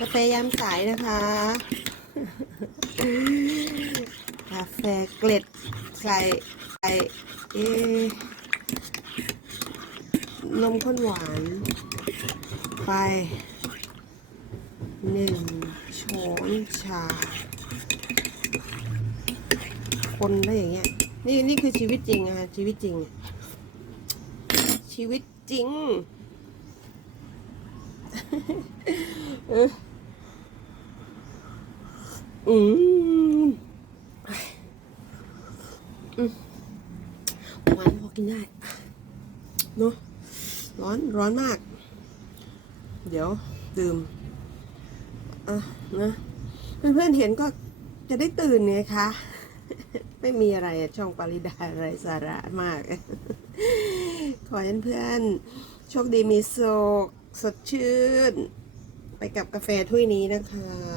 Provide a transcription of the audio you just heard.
กาแฟยามสายนะคะ กาแฟเกล็ดใส่ใส่เอนมข้นหวาน ไปหนึ่งช้อนชา คนได้อย่างเงี้ย นี่นี่คือชีวิตจริงอะชีวิตจริง ชีวิตจริง อืมอืมหวานพอกินได้เนอะร้อนร้อนมาก เดี๋ยวดื่มอะนะเพื่อนๆเห็นก็จะได้ตื่นไงคะไม่มีอะไรช่องปริดาอะไรสาระมาก ขอให้เพื่อนโชคดีมีสุข สดชื่น ไปกับกาแฟถ้วยนี้นะคะ